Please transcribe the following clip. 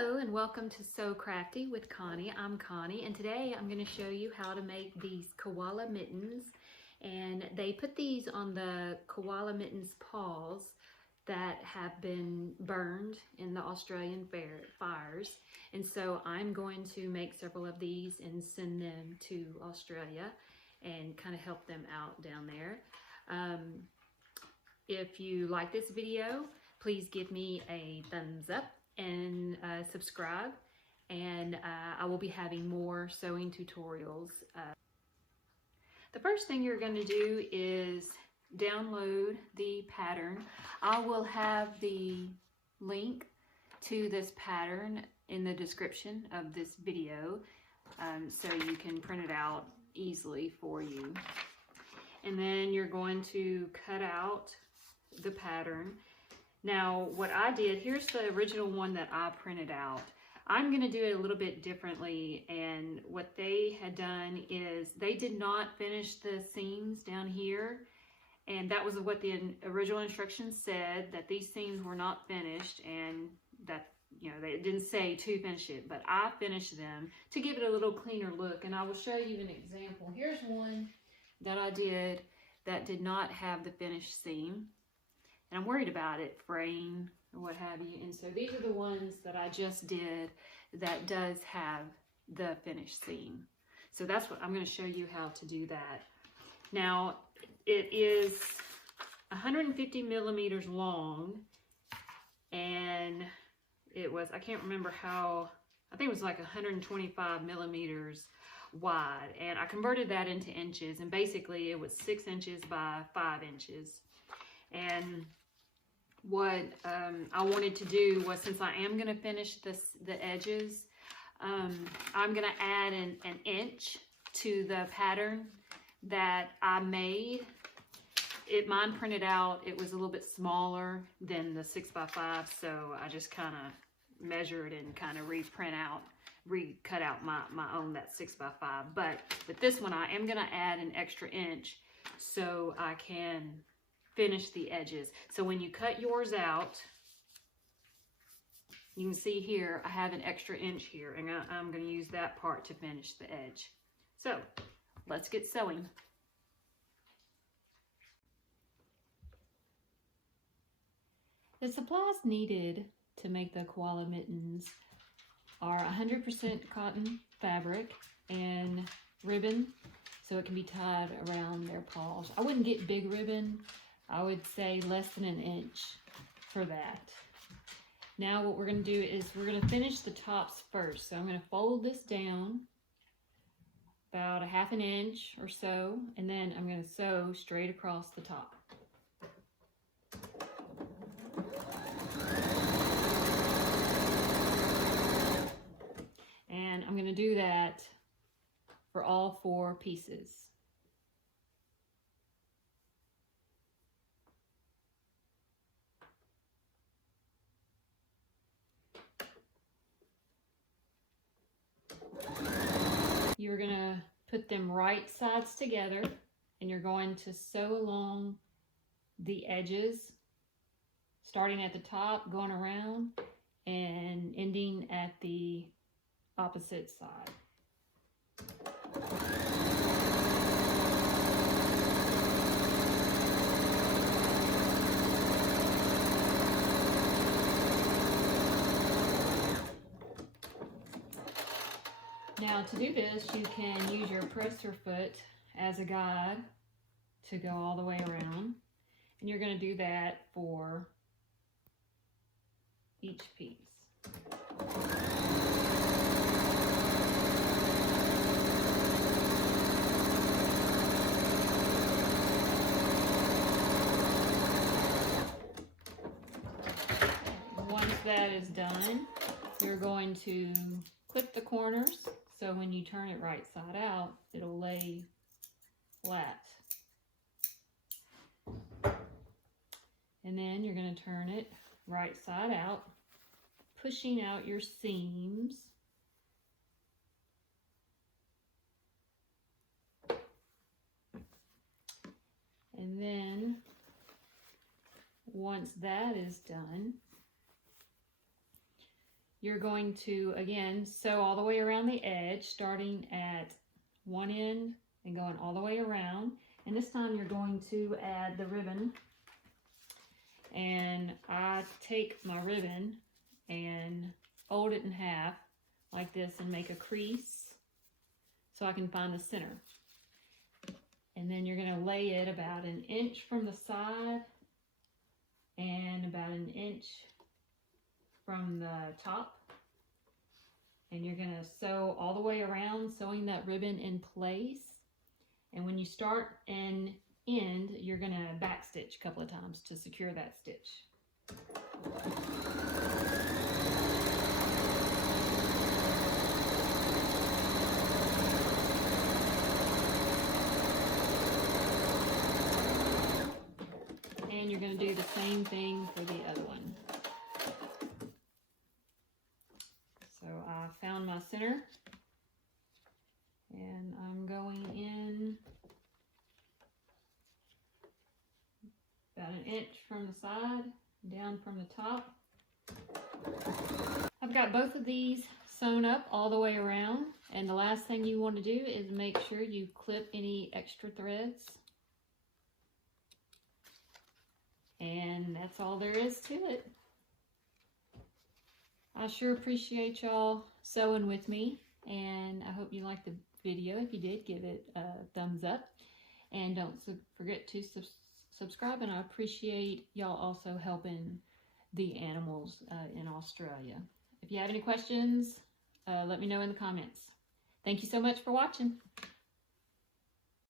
Hello and welcome to So Crafty with Connie. I'm Connie and today I'm going to show you how to make these koala mittens, and they put these on the koala mittens paws that have been burned in the Australian fires, and so I'm going to make several of these and send them to Australia and kind of help them out down there. If you like this video, please give me a thumbs up and subscribe, and I will be having more sewing tutorials. The first thing you're going to do is download the pattern. I will have the link to this pattern in the description of this video, so you can print it out easily for you. And then you're going to cut out the pattern. Now, what I did, here's the original one that I printed out. I'm going to do it a little bit differently, and what they had done is they did not finish the seams down here, and that was what the original instructions said, that these seams were not finished, and that, you know, they didn't say to finish it, but I finished them to give it a little cleaner look, and I will show you an example. Here's one that I did that did not have the finished seam. And I'm worried about it fraying or what have you. And so these are the ones that I just did that does have the finished seam. So that's what I'm going to show you how to do that. Now, it is 150 millimeters long, and it was, I can't remember how, I think it was like 125 millimeters wide. And I converted that into inches, and basically it was 6 inches by 5 inches. And what I wanted to do was, since I am going to finish the edges, I'm going to add an inch to the pattern that I made. Mine printed out, it was a little bit smaller than the 6 by 5, so I just kind of measured and kind of recut out my own, that 6 by 5. But with this one, I am going to add an extra inch so I can finish the edges. So when you cut yours out, you can see here I have an extra inch here, and I'm going to use that part to finish the edge. So let's get sewing. The supplies needed to make the koala mittens are 100% cotton fabric and ribbon, so it can be tied around their paws. I wouldn't get big ribbon. I would say less than an inch for that. Now what we're going to do is we're going to finish the tops first. So I'm going to fold this down about 1/2 inch or so, and then I'm going to sew straight across the top. And I'm going to do that for all 4 pieces. You're going to put them right sides together, and you're going to sew along the edges, starting at the top, going around, and ending at the opposite side. Now, to do this, you can use your presser foot as a guide to go all the way around, and you're going to do that for each piece. Once that is done, you're going to clip the corners, so when you turn it right side out, it'll lay flat. And then you're going to turn it right side out, pushing out your seams. And then once that is done, you're going to, again, sew all the way around the edge, starting at one end and going all the way around. And this time you're going to add the ribbon. And I take my ribbon and fold it in half like this and make a crease so I can find the center. And then you're going to lay it about an inch from the side and about an inch from the top. And you're going to sew all the way around, sewing that ribbon in place. And when you start and end, you're going to back stitch a couple of times to secure that stitch. And you're going to do the same thing for the other one. So I found my center, and I'm going in about an inch from the side, down from the top. I've got both of these sewn up all the way around, and the last thing you want to do is make sure you clip any extra threads. And that's all there is to it. I sure appreciate y'all sewing with me, and I hope you liked the video. If you did, give it a thumbs up, and don't forget to subscribe, and I appreciate y'all also helping the animals in Australia. If you have any questions, let me know in the comments. Thank you so much for watching.